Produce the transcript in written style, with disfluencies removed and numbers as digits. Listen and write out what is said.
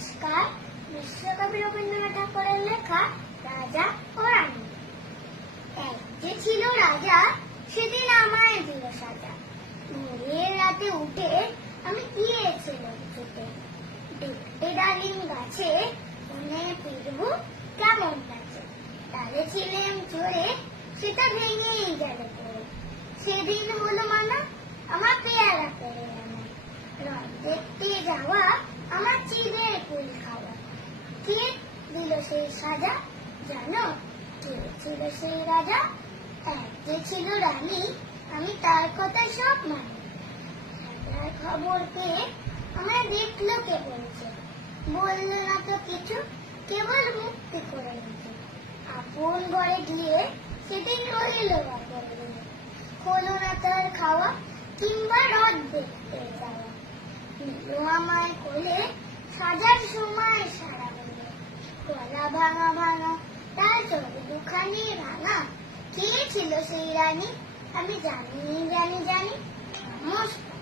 নমস্কার। বিশ্বকবি রবীন্দ্রনাথ ঠাকুরের লেখা রাজা ও রানী। এক যে ছিল রাজা, সেদিন আমায় দিল সাজা। ভোরের রাতে উঠে আমি গিয়েছিলাম ছুটে, দেখতে ডালিম গাছে, মনে ফিরবো কেমন লাগছে। ডালে ছিলেন চড়ে, সেটা ভেঙেই গেল পড়ে। সেদিন হলো মানা, আমার পেয়ারা পেরে আনা। রথ দেখতে যাওয়া, আমার চিড়ের কুল খাওয়া। কে দিল সেই সাজা জানো? কে ছিল সেই রাজা? এক যে ছিল রানী, আমি তার কথা সব মানি। রাজার খবর পেয়ে আমায় দেখলো কে বলছে, বললো না তো কিছু, কেবল মুক্তি করে নিচ্ছে। আপন ঘরে গিয়ে সেদিন রইল বাপের দিয়ে, হলো না তার খাওয়া কিংবা রথ দেখতে যাওয়া। নিল আমায় কোলে, সাজার সময় সারা বলে, গলা ভাঙা ভাঙা, তার চোখ দুখানি ভাঙা। কে ছিল সেই রানী? আমি জানি জানি জানি। নমস্কার।